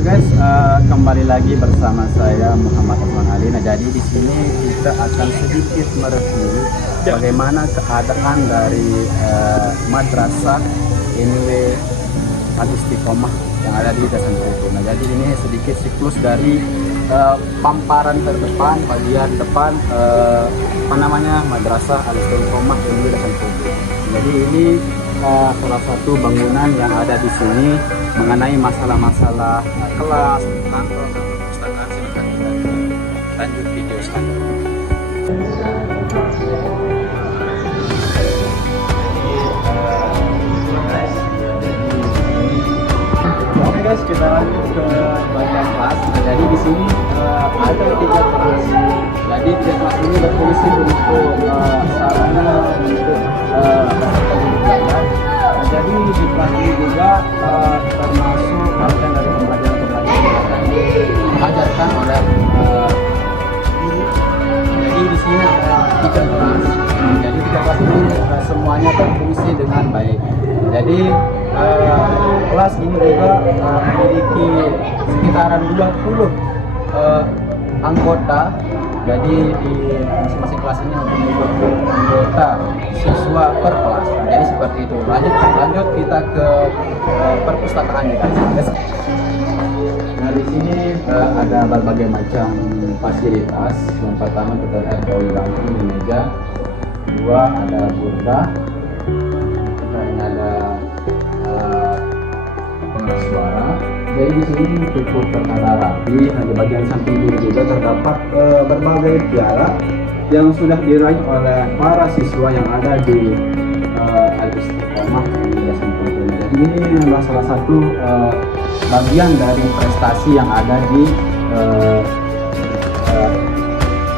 Halo guys, kembali lagi bersama saya Muhammad Osman Ali. Nah, jadi di sini kita akan sedikit mereview bagaimana keadaan dari madrasah NW Al-Istiqomah yang ada di Dasan Kutu. Nah, jadi ini sedikit siklus dari pamparan terdepan, bagian depan Madrasah Al-Istiqomah NW Dasan Kutu. Jadi ini salah satu bangunan yang ada di sini mengenai masalah-masalah kelas, kantor, perpustakaan. Silakan kita lanjut video selanjutnya. Oke guys, kita lanjut ke bagian kelas. Jadi di sini ada 3 kelas. Jadi 3 kelas ini berfungsi untuk sarana untuk belajar. Jadi di kelas ini juga termasuk bagian dari pembelajaran-pembelajaran yang akan diajarkan oleh guru. Jadi di sini ada 3 kelas. Jadi 3 kelas ini semuanya berfungsi dengan baik. Jadi kelas ini juga memiliki sekitaran 20 anggota. Jadi di masing-masing kelas ini memiliki anggota siswa per kelas. Jadi seperti itu. Lanjut kita ke perpustakaannya guys. Nah, di sini ada berbagai macam fasilitas. Yang pertama kita lihat dari lampu di meja. 2 ada burda. Ini ada pengeras suara. Jadi di sini cukup tertata rapi. Nah, di bagian samping kiri juga terdapat berbagai piala yang sudah diraih oleh para siswa yang ada di Al-Istiqomah di Dasan Kutu. Jadi ini adalah salah satu bagian dari prestasi yang ada di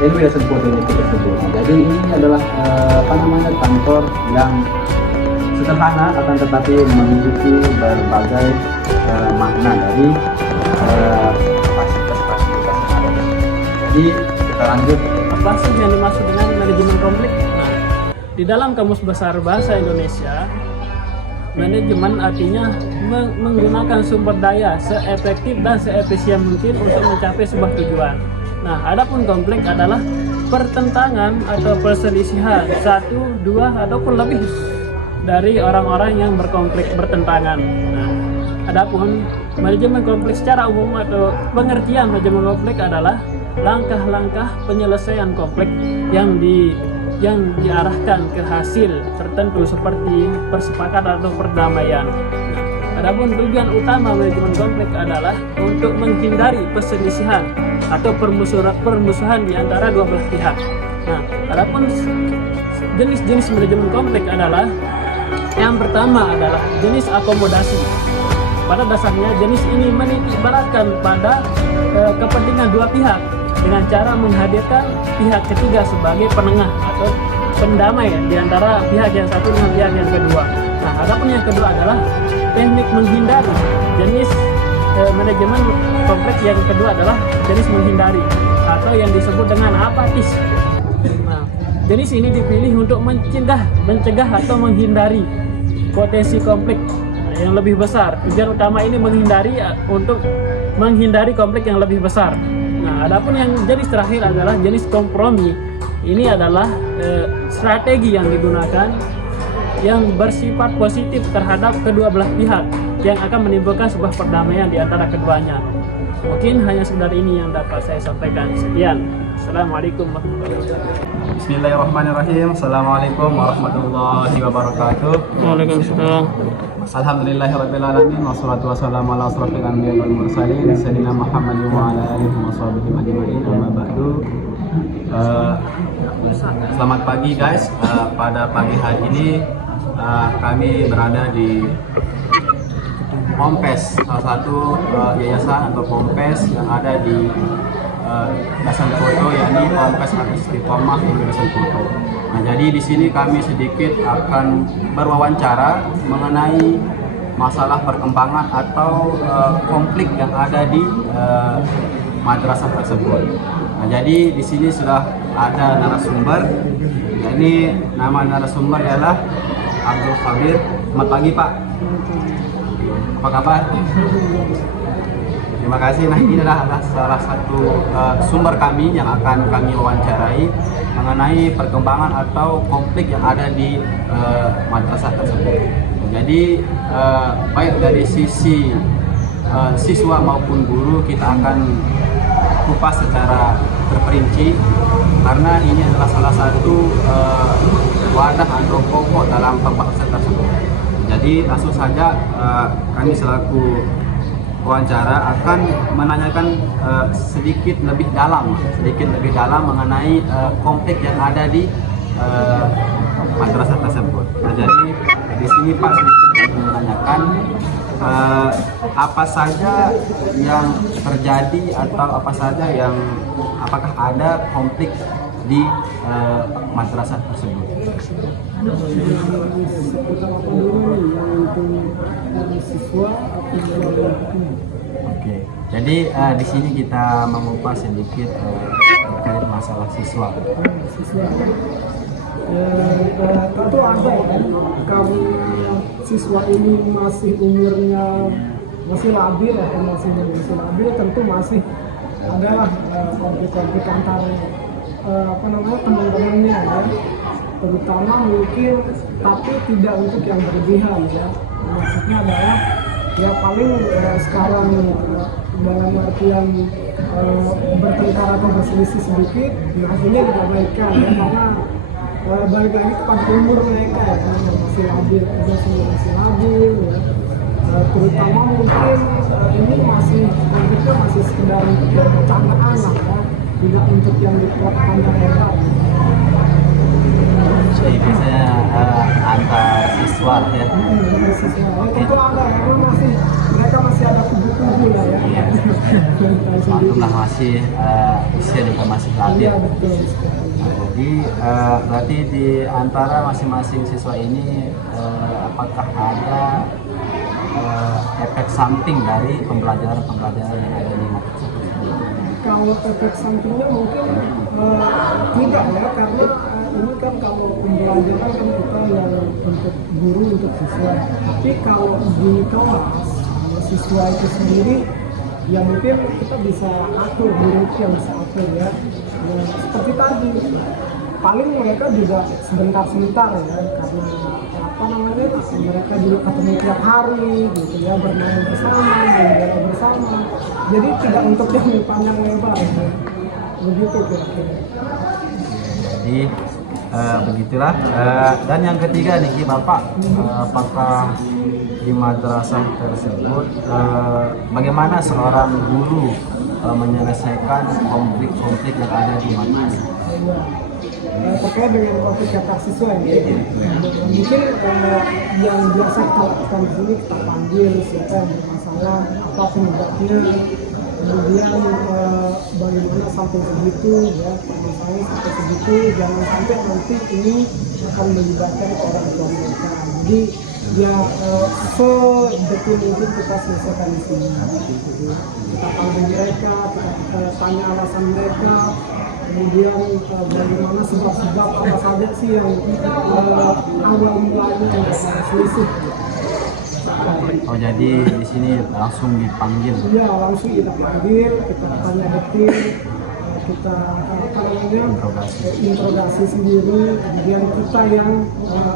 NW Dasan Kutu ini tersebut. Jadi ini adalah kantor yang sederhana akan tetapi memiliki berbagai makna dari fasilitas-fasilitas yang ada. Jadi kita lanjut. Apa sih yang dimaksud dengan manajemen konflik? Nah, di dalam Kamus Besar Bahasa Indonesia, manajemen artinya menggunakan sumber daya seefektif dan seefisien mungkin untuk mencapai sebuah tujuan. Nah, adapun konflik adalah pertentangan atau perselisihan 1, 2 ataupun lebih dari orang-orang yang berkonflik bertentangan. Nah, adapun manajemen konflik secara umum atau pengertian manajemen konflik adalah langkah-langkah penyelesaian konflik yang diarahkan ke hasil tertentu seperti persepakatan atau perdamaian. Adapun tujuan utama manajemen konflik adalah untuk menghindari perselisihan atau permusuhan di antara dua belah pihak. Nah, adapun jenis-jenis manajemen konflik adalah yang pertama adalah jenis akomodasi. Pada dasarnya jenis ini menitik beratkan pada kepentingan dua pihak dengan cara menghadirkan pihak ketiga sebagai penengah atau pendamai di antara pihak yang satu dengan pihak yang kedua. Nah, adapun yang kedua adalah teknik menghindari. Jenis manajemen konflik yang kedua adalah jenis menghindari atau yang disebut dengan apatis. Nah, jenis ini dipilih untuk mencegah atau menghindari potensi konflik yang lebih besar. Tujuan utama ini untuk menghindari konflik yang lebih besar. Nah, adapun yang jenis terakhir adalah jenis kompromi. Ini adalah strategi yang digunakan yang bersifat positif terhadap kedua belah pihak yang akan menimbulkan sebuah perdamaian di antara keduanya. Mungkin hanya sekedar ini yang dapat saya sampaikan. Sekian. Assalamualaikum warahmatullahi wabarakatuh. Bismillahirrahmanirrahim. Assalamualaikum warahmatullahi wabarakatuh. Waalaikumsalam. Alhamdulillahirabbil alamin wassalatu wassalamu ala asrofil anbiya'i wal mursalin sayyidina Muhammadin wa ala alihi washabihi ajmain. Amma ba'du. Selamat pagi guys. Pada pagi hari ini kami berada di Pompes, salah satu yayasan atau Pompes yang ada di Dasan Kutu, yakni Pompes Al-Istiqomah di Dasan Kutu. Nah, jadi di sini kami sedikit akan berwawancara mengenai masalah perkembangan atau konflik yang ada di madrasah tersebut. Nah, jadi di sini sudah ada narasumber. Ini nama narasumber adalah Abdul Khabir. Selamat pagi Pak. Apa kabar? Terima kasih. Nah, ini adalah salah satu sumber kami yang akan kami wawancarai mengenai perkembangan atau konflik yang ada di madrasah tersebut. Jadi baik dari sisi siswa maupun guru kita akan kupas secara terperinci karena ini adalah salah satu wadah atau pokok dalam pembahasan tersebut. Jadi langsung saja kami selaku wawancara akan menanyakan sedikit lebih dalam mengenai konflik yang ada di madrasah tersebut. Nah, jadi di sini Pak sedikit menanyakan apa saja yang terjadi atau apa saja yang apakah ada konflik di madrasah tersebut. Oke, jadi di sini kita mengupas sedikit terkait masalah siswa. Tentu ada ya, karena siswa ini masih umurnya masih labil atau masih labil, tentu masih adalah konflik-konflik antara teman-temannya ya, terutama mungkin, tapi tidak untuk yang berlebihan ya. Maksudnya adalah ya paling sekarang dalam artian bertengkar atau berselisih sedikit, ya akhirnya diabaikan ya, karena balik lagi kepada umur mereka ya, masih labil ya. Terutama mungkin ini konfliknya masih sekedar untuk yang bercandaan lah ya, tidak untuk yang panjang lebar. Jadi biasanya antar siswa ya. Tentu ada ya, mereka masih ada kubu-kubu lah ya. Iya. Alhamdulillah masih usia juga masih labil. Iya, betul. Jadi berarti di antara masing-masing siswa ini apakah ada efek samping dari pembelajaran yang ada di madrasah tersebut? Kalau efek sampingnya mungkin tidak ya, karena ini kan kalau pembelajaran kan kita yang untuk guru, untuk siswa. Tapi kalau di kelas siswa itu sendiri ya mungkin kita bisa atur, guru yang bisa atur ya. Seperti tadi, paling mereka juga sebentar-sebentar ya, karena mereka juga ketemu tiap hari gitu ya, bermain bersama, berjalan bersama. Jadi tidak untuk yang panjang lebar ya. Begitu kira-kira. Jadi begitulah. Dan yang ketiga nih Bapak, apakah di madrasah tersebut bagaimana seorang guru menyelesaikan konflik yang ada di madrasah? Terkait dengan konflik antar siswa ya. Mungkin yang biasa kita lakukan di sini, kita panggil siapa yang bermasalah, apa penyebabnya, kemudian bagaimana sampai segitu ya, permasalahan sampai segitu, jangan sampai nanti ini akan melibatkan orang tua mereka. Jadi ya sedetil mungkin kita selesaikan di sini. Kita panggil mereka, kita tanya alasan mereka, kemudian bagaimana sebab-sebab apa saja sih yang awal mulanya selisih. Oh, jadi di sini langsung dipanggil? Iya, langsung kita panggil, kita tanya detil, kita interogasi sendiri, kemudian kita yang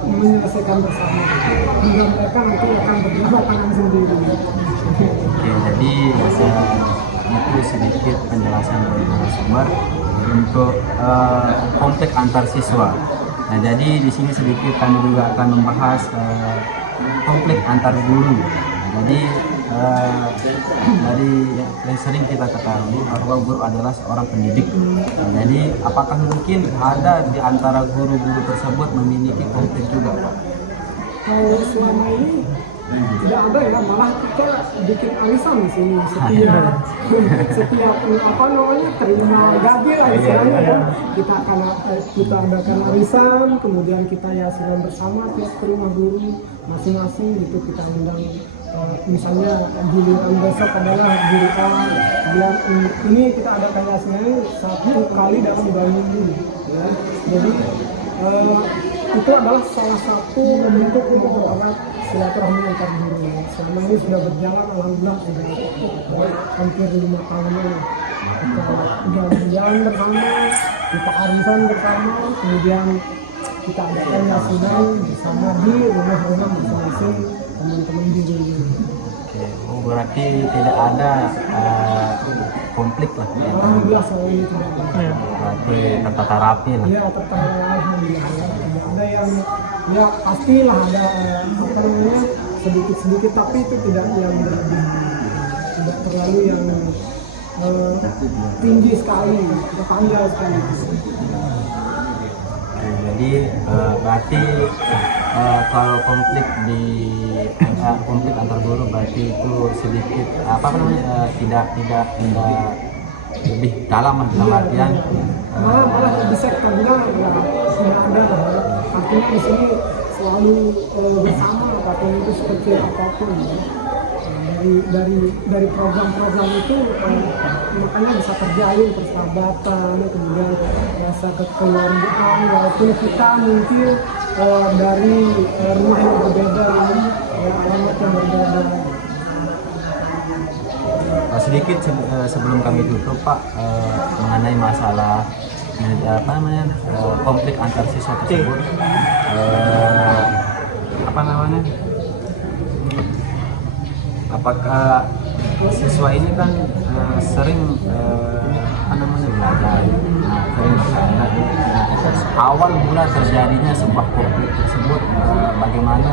menyelesaikan bersama. Hingga mereka nanti akan berdua tangan sendiri. Oke, jadi itu sedikit penjelasan dari narasumber untuk konflik antar siswa. Nah, jadi di sini sedikit kami juga akan membahas konflik antar guru. Nah, jadi dari yang sering kita ketahui bahwa guru adalah seorang pendidik. Nah, jadi apakah mungkin ada di antara guru-guru tersebut memiliki konflik juga, Pak? Kalau selama ini tidak ada ya, malah kita bikin alisan di sini setiap terima gaji lah istilahnya ya, kita adakan arisan, kemudian kita yasinkan bersama tiap terima guru masing-masing gitu, kita undang misalnya giliran besok adalah guru A, bulan ini kita adakan yasinkan 1 kali dalam 2 minggu ya. Jadi itu adalah salah satu bentuk mempererat silaturahmi antar guru. Selama ini sudah berjalan, alhamdulillah sudah hampir 5 tahun ini. Kita gajian bersama, kita arisan bersama, kemudian kita adakan yasinan bersama di rumah-rumah masing-masing teman-teman guru. Oke, oh berarti tidak ada konflik lah. Alhamdulillah selama ini tidak ada. Ya. Berarti tertata rapi lah. Ya, tertara alhamdulillah. Tidak ada yang ya pastilah ada apa namanya sedikit-sedikit, tapi itu tidak yang berlebihan, tidak terlalu yang tinggi sekali, terpanjang sekali. Oke, jadi berarti kalau konflik antar guru berarti itu sedikit apa namanya tidak lebih dalam lah dalam artian Malah di sektornya ya sudah ada lah. Artinya di sini selalu bersama, apapun itu sekecil apapun ya. Dari program-program itu makanya bisa terjalin persahabatan, kemudian rasa kekeluargaan, walaupun kita mungkin dari rumah yang berbeda, ya, alamat yang berbeda. sedikit sebelum kami tutup Pak mengenai masalah apa namanya konflik antar siswa tersebut apa namanya apakah siswa ini kan sering apa namanya belajar sering bersangat awal mula terjadinya sebuah konflik tersebut bagaimana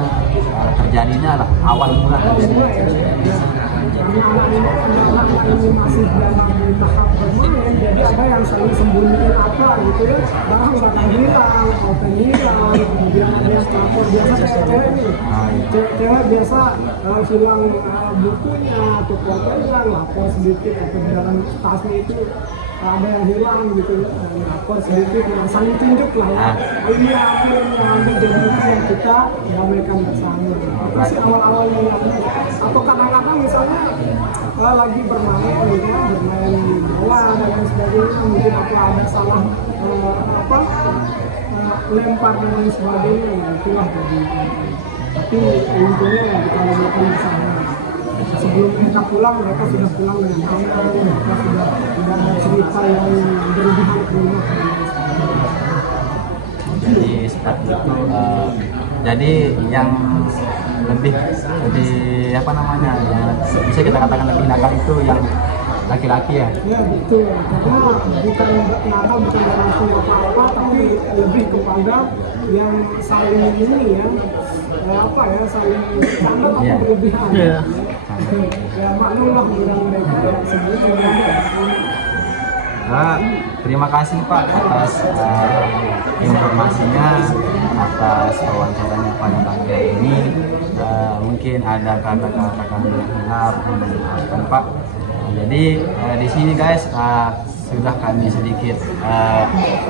terjadinya lah awal mula terjadinya Anak-anak ini masih dalam tahap bermain, jadi ada yang sering sembunyiin apa gitu ya, barang hilang, open hilang, kemudian ada yang lapor biasa cewek nih, cewek biasa hilang bukunya atau kuotanya, lapor sedikit atau di dalam tasnya itu ada yang hilang gitu, lapor sedikit, saling tunjuk lah ya, iya aku yang ambil, jadi itu yang kita damaikan bersama. Itu sih awal-awalnya ya, atau kadang-kadang misalnya lagi bermain gitu ya, bermain bola dan lain sebagainya, mungkin aku ada salah lempar dan lain sebagainya, itulah jadi. Tapi intinya ya kita lakukan bersama. Sebelum mereka pulang, mereka sudah pulang dengan tenang, mereka sudah tidak ada cerita yang berlebihan ke rumah. Jadi seperti itu jadi yang lebih apa namanya ya bisa kita katakan lebih nakal itu yang laki-laki ya. Ya betul, karena bukan nakal, bukan berarti apa-apa, tapi lebih kepada yang saling ini ya apa ya, saling canda tapi Yeah. berlebihan. Yeah. Ya maklum lah dengan mereka ya, sebenarnya. Terima kasih Pak atas informasinya, atas wawancaranya pada pagi hari ini. Mungkin ada kata-kata kami yang benar yang dimaafkan Pak. Jadi di sini guys sudah kami sedikit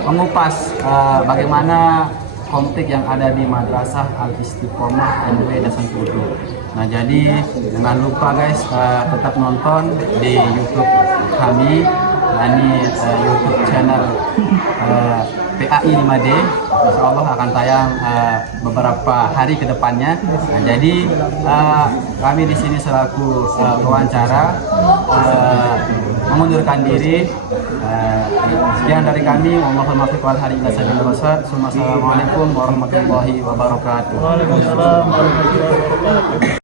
mengupas bagaimana konflik yang ada di Madrasah Al-Istiqomah NW Dasan Kudu. Nah jadi jangan lupa guys tetap nonton di YouTube kami. Ini YouTube channel PAI 5D, insya Allah akan tayang beberapa hari ke depannya. Nah, jadi kami di sini selaku pewawancara mengundurkan diri. Sekian dari kami. Assalamualaikum warahmatullahi wabarakatuh. Waalaikumsalam warahmatullahi wabarakatuh.